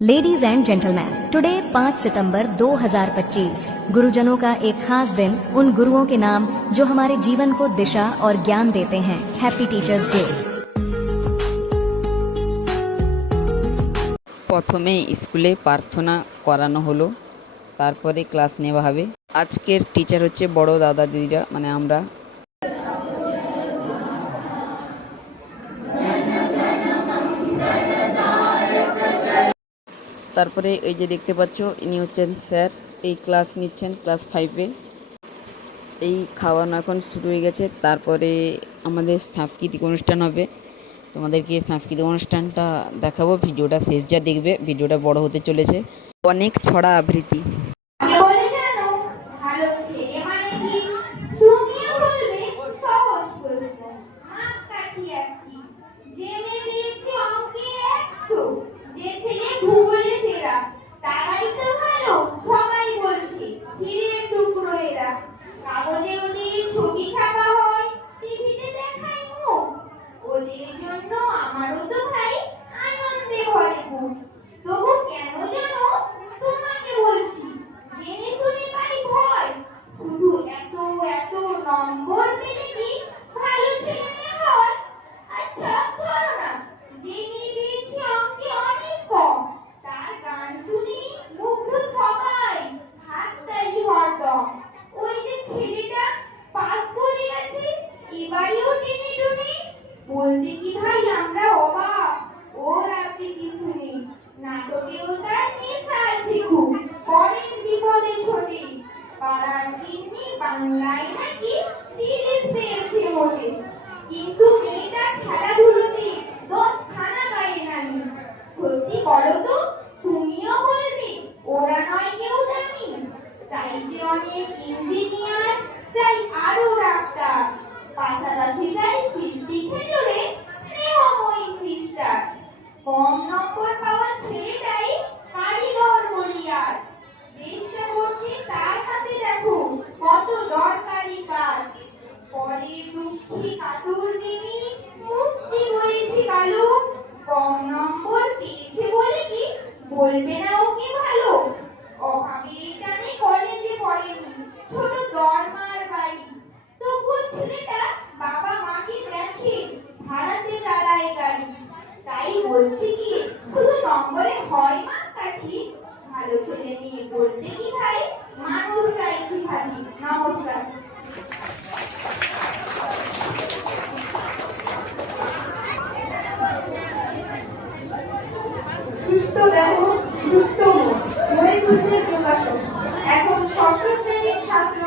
Ladies and gentleman, today 5 सितंबर 2025 गुरुजनों का एक खास दिन, उन गुरुओं के नाम जो हमारे जीवन को दिशा और ज्ञान देते हैं। Happy teachers day. প্রথমে স্কুলে প্রার্থনা করানো হলো, তারপরে ক্লাস নেওয়া হবে। আজকের টিচার হচ্ছে বড় দাদা দিদিরা, মানে আমরা। তারপরে এই যে দেখতে পাচ্ছ, ইনি হচ্ছেন স্যার, এই ক্লাস নিচ্ছেন ক্লাস 5-এ। এই খাওয়ানো এখন শুরু হয়ে গেছে, তারপরে আমাদের সাংস্কৃতিক অনুষ্ঠান হবে। তোমাদেরকে সাংস্কৃতিক অনুষ্ঠানটা দেখাবো, ভিডিওটা শেষ যা দেখবে, ভিডিওটা বড় হতে চলেছে। অনেক ছড়া আবৃত্তি। বলতে কি ভাই আমরা অবাক, ওর আবৃত্তি শুনি। নাটকেও তার নেশা আছে খুব, করেন বিপদে ছোটে। পাড়ার গিন্নি বাংলায় নাকি 30 পেয়েছে মোটে। কিন্তু মেয়েটা খেলাধুলোতে 10 খানা গায়ে নামি। সত্যি বলো তো, তুমিও বলবে ওরা নয় কেউ দামি। চাই যে অনেক ইঞ্জিনিয়ার, চাই আরো ডাক্তার, পাশাপাশি চাই সিদ্ধি খেজুরে স্নেহময়ী সিস্টার। কম নম্বর পাওয়া ছেলেটাই কারিগর বলি আজ। দেশটা গড়তে তার হাতে দেখো কত দরকারি কাজ। পরের দুঃখী কাতুর যিনি মুক্তি করেছে কালো। কম নম্বর পেয়েছে বলে কি বলবে না ওকে ভালো? অভাবের টানে কলেজে পড়েনি, ছোট দরমার বাড়ি। তবুও ছেলেটা বাবা মাকে দেখে, ভাড়াতে চালায় গাড়ি। তাই বলছি কি, শুধু নম্বরে হয় মাপকাঠি। ভালো ছেলে নিয়ে বলতে কি ভাই, মানুষ চাইছি খালি। নমস্কার। সুস্থ দেহ সুস্থ মন, গড়ে তুলতে যোগাসন। এখন ষষ্ঠ শ্রেণীর ছাত্র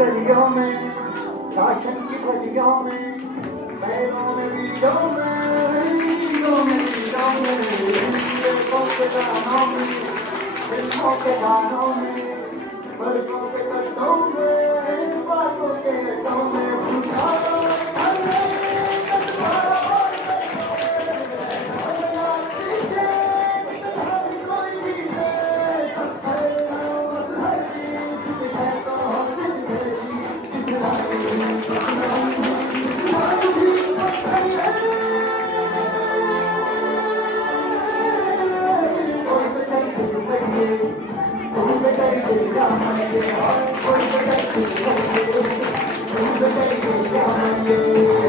गलियों में, शासन की गलियों में, मेलों में वीरों में, वीरों में वीरों में, फिल्मों के गानों में, फिल्मों के गानों में, बरसों के कट्टों में, बातों के रटों में, Thank you.